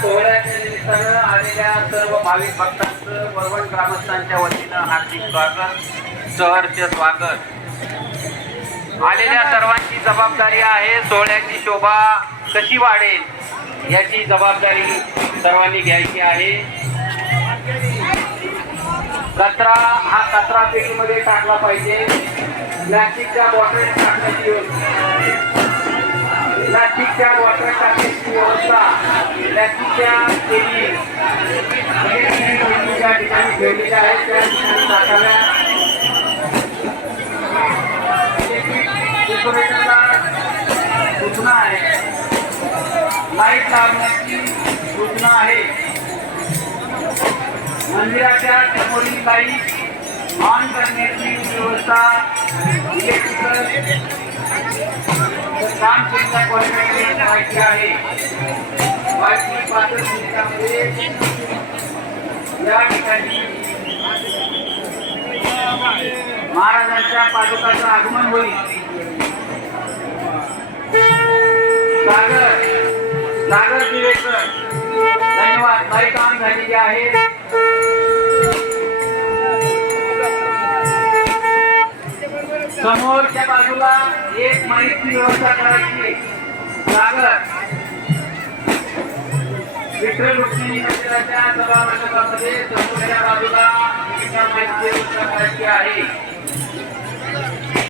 सोहळ्याच्या निमित्तानं आलेल्या सर्व भाविक भक्तांचं वरवण ग्रामस्थांच्या वतीनं हार्दिक स्वागत, सहर्ष स्वागत। आलेल्या सर्वांची जबाबदारी आहे सोहळ्याची शोभा कशी वाढेल याची जबाबदारी सर्वांनी घ्यायची आहे। कचरा हा कचरा पेटीमध्ये टाकला पाहिजे। प्लास्टिकच्या बॉटल टाकण्याची प्लास्टिकच्या बॉटल टाकण्याची व्यवस्था प्लास्टिकच्या केली ज्या ठिकाणी ठेवलेल्या आहेत त्या ठिकाणी टाकाव्या। सूचना आहे, लाईट लावण्याची सूचना आहे। मंदिराच्या समोरील लाईट ऑन करण्याची व्यवस्था इलेक्ट्रिकल काम केलेल्या कॉन्ट्रॅक्टरने करायची आहे। बाकी 5 मिनिटांमध्ये या ठिकाणी महाराजांच्या पादुकांचं आगमन होईल। सागर दिवेकर धन्यवाद। लाईट ऑन झालेली आहे। समोरच्या बाजूला एक माईकची व्यवस्था करायची। सागर विठ्ठल रुक्मिणी मंदिराच्या सभामंडपामध्ये समोरच्या बाजूला एका माईकची व्यवस्था करायची आहे।